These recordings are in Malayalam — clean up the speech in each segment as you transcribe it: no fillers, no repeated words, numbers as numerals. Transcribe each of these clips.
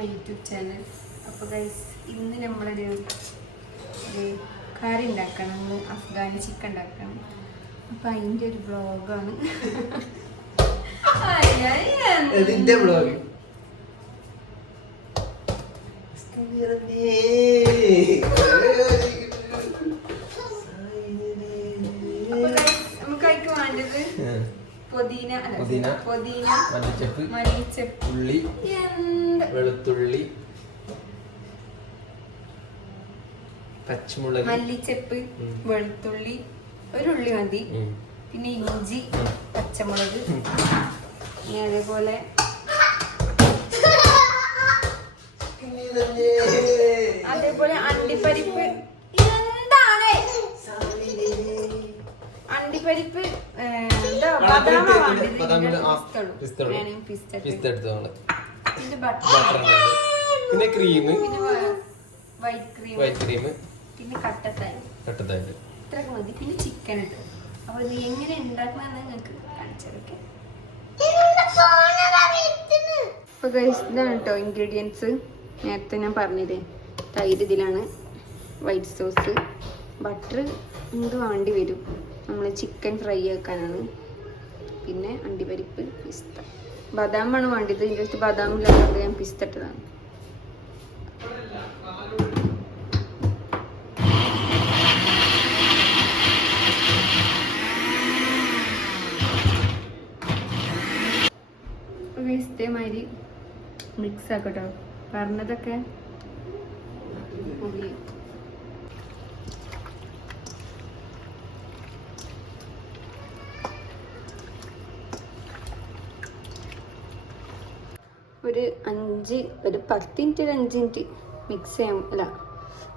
My YouTube channel. അപ്പോൾ ഗൈസ് ഇന്ന് നമ്മളൊരു കറി ഉണ്ടാക്കണം, നമ്മൾ അഫ്ഗാനി ചിക്കൻ ഉണ്ടാക്കണം. അപ്പം അതിൻ്റെ ഒരു വ്ളോഗാണ്. നമുക്ക് അതിക്ക് വേണ്ടത് പൊതീന, മല്ലിച്ചപ്പ്, ഉള്ളി, വെളുത്തുള്ളി, പച്ചമുളക്, മല്ലിച്ചപ്പ്, വെളുത്തുള്ളി, ഒരു ഉള്ളി മതി, പിന്നെ ഇഞ്ചി, പച്ചമുളക്, പിന്നെ അതേപോലെ അണ്ടിപ്പരിപ്പ്. അണ്ടിപ്പരിപ്പ് പിന്നെ ക്രീം, വൈറ്റ് ക്രീം, പിന്നെ കട്ടത്തൈര്. ഇത്രയൊക്കെ മതി. പിന്നെ ചിക്കൻ ഇട്ടു. അപ്പൊ ഇത് എങ്ങനെ ഉണ്ടാക്കണമെന്ന് നിങ്ങൾക്ക് കാണിച്ചതൊക്കെ. അപ്പൊ ഇതാണ് കേട്ടോ ഇൻഗ്രീഡിയൻസ്. നേരത്തെ ഞാൻ പറഞ്ഞത് തൈര് ഇതിലാണ്, വൈറ്റ് സോസ്, ബട്ടർ എന്ത് വേണ്ടി വരും, നമ്മൾ ചിക്കൻ ഫ്രൈ ആക്കാനാണ്, പിന്നെ അണ്ടിപ്പരിപ്പ്, പിസ്ത, ബദാമാണ് വേണ്ടത്. ഇതിൻ്റെ അടുത്ത് ബദാം ഇല്ലാത്തത് ഞാൻ പിസ്ത ഇട്ടതാണ്. ഇതേമാതിരി മിക്സ് ആക്കട്ടോ. പറഞ്ഞതൊക്കെ ഒരു 10 മിനിറ്റ്, ഒരു 5 മിനിറ്റ് മിക്സ് ചെയ്യാം. അല്ല,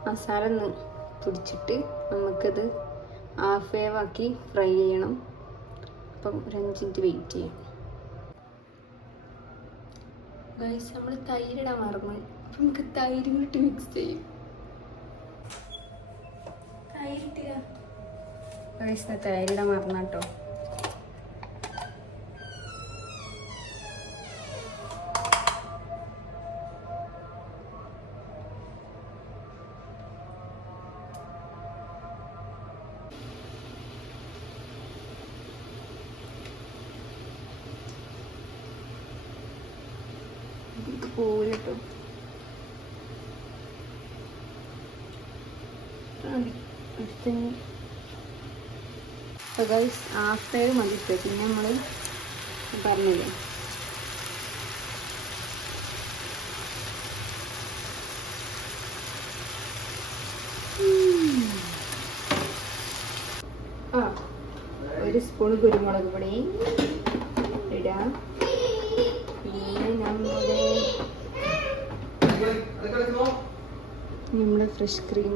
മസാല ഒന്ന് പിടിച്ചിട്ട് നമുക്കത് ഹാഫ് വേവാക്കി ഫ്രൈ ചെയ്യണം. അപ്പം ഒരു 5 മിനിറ്റ് വെയിറ്റ് ചെയ്യാം. ഗൈസ്, നമ്മൾ തൈരിടാൻ മറന്നു. അപ്പം നമുക്ക് തൈരും ഇട്ട് മിക്സ് ചെയ്യും. തൈരിടാൻ മറന്നു കേട്ടോ. പോലെട്ടോ. അപ്പോൾ ഗൈസ് ഹാഫ് വേവ് മതിട്ടോ. പിന്നെ നമ്മൾ പറഞ്ഞില്ലേ ഒരു സ്പൂൺ കുരുമുളക് പൊടി ഇടാം. പിന്നെ നമ്മുടെ fresh cream,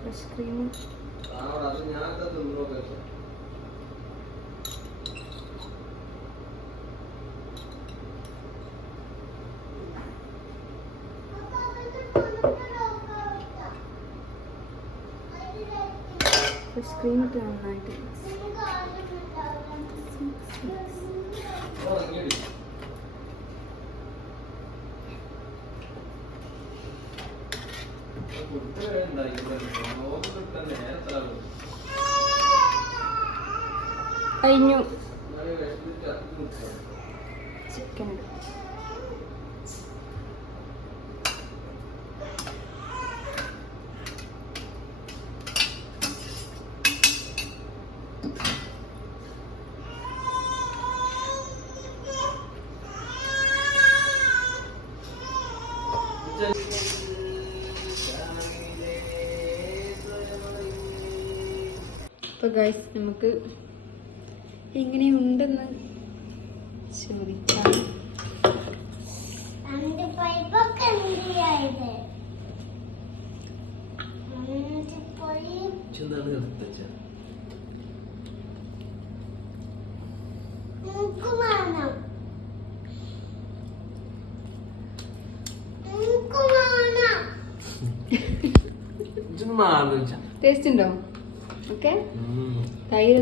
fresh cream, fresh cream ഇട്ട് നന്നായിട്ട് കഴിഞ്ഞു. ചിക്കൻ അപ്പോൾ ഗൈസ്, നമുക്ക് എങ്ങനെയുണ്ടെന്ന് ചോദിക്കാം. ഇതൊന്നും മാറുന്നില്ല. ടേസ്റ്റ് ഉണ്ടോ? ഓക്കെ തൈര്